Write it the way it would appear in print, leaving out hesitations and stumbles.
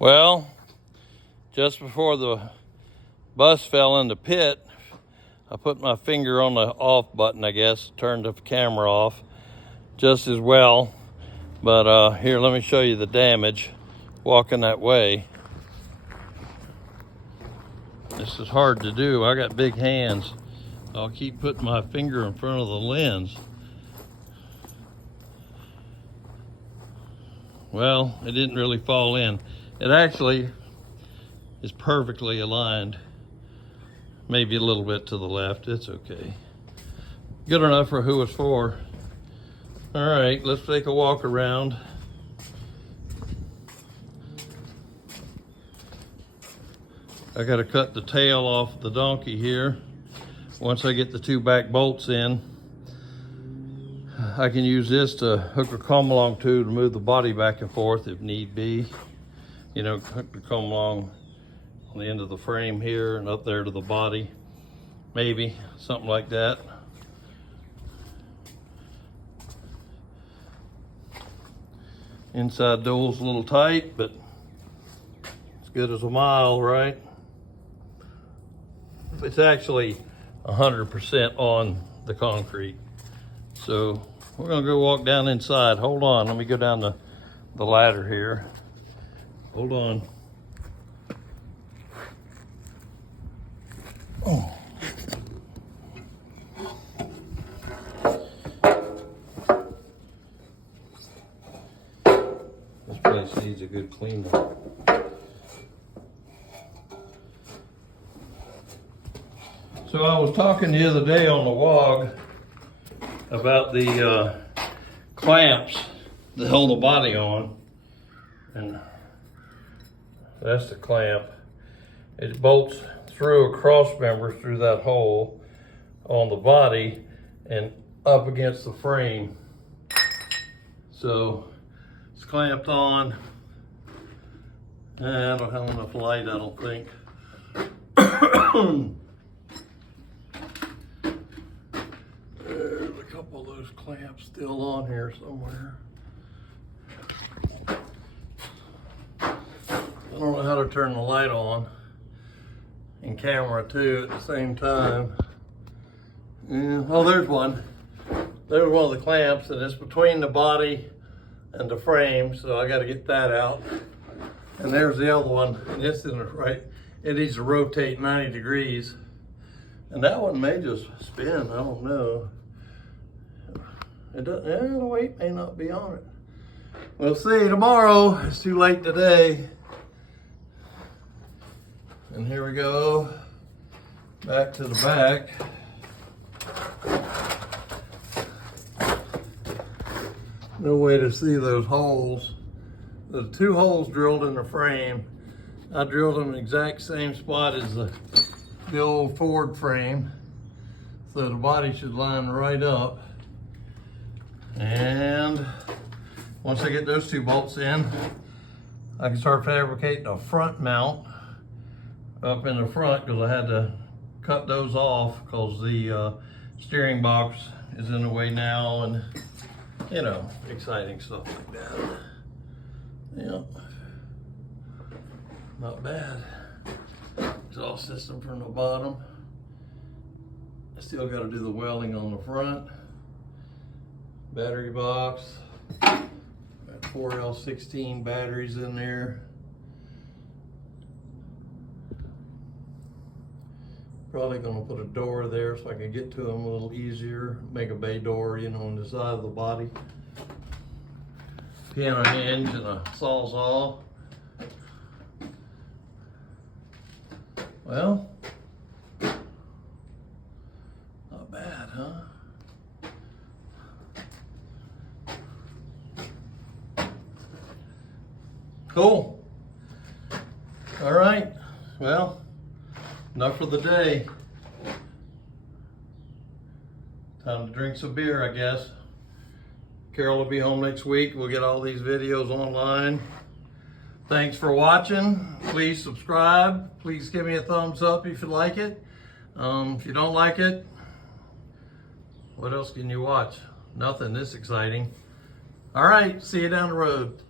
Well, just before the bus fell in the pit, I put my finger on the off button, I guess, turned the camera off just as well. But here, let me show you the damage walking that way. This is hard to do. I got big hands. I'll keep putting my finger in front of the lens. Well, it didn't really fall in. It actually is perfectly aligned. Maybe a little bit to the left, it's okay. Good enough for who it's for. All right, let's take a walk around. I gotta cut the tail off the donkey here. Once I get the two back bolts in, I can use this to hook a come along to move the body back and forth if need be. You know, hook the come along on the end of the frame here and up there to the body. Maybe, something like that. Inside dole's a little tight, but as good as a mile, right? It's actually 100% on the concrete. So we're gonna go walk down inside. Hold on, let me go down the ladder here. Hold on. Oh. This place needs a good clean up. So I was talking the other day on the WOG about the clamps that hold the body on, and that's the clamp. It bolts through a cross member through that hole on the body and up against the frame. So it's clamped on. I don't have enough light, I don't think. There's a couple of those clamps still on here somewhere. I don't know how to turn the light on and camera too at the same time. Yeah. Oh, there's one. There's one of the clamps, and it's between the body and the frame, so I got to get that out. And there's the other one, and it's in the right. It needs to rotate 90 degrees. And that one may just spin, I don't know. It doesn't, yeah, the weight may not be on it. We'll see tomorrow. It's too late today. And here we go, back to the back. No way to see those holes. There's two holes drilled in the frame. I drilled them in the exact same spot as the old Ford frame. So the body should line right up. And once I get those two bolts in, I can start fabricating a front mount up in the front, because I had to cut those off because the steering box is in the way now, and you know, exciting stuff like that. Yep, not bad. Exhaust system from the bottom. I still got to do the welding on the front. Battery box. Got 4L16 batteries in there. Probably gonna put a door there so I can get to them a little easier. Make a bay door, you know, on the side of the body. Piano hinge and a sawzall. Well, not bad, huh? Cool. All right, well, enough for the day. Time to drink some beer, I guess. Carol will be home next week. We'll get all these videos online. Thanks for watching. Please subscribe. Please give me a thumbs up if you like it. If you don't like it, what else can you watch? Nothing this exciting. All right, see you down the road.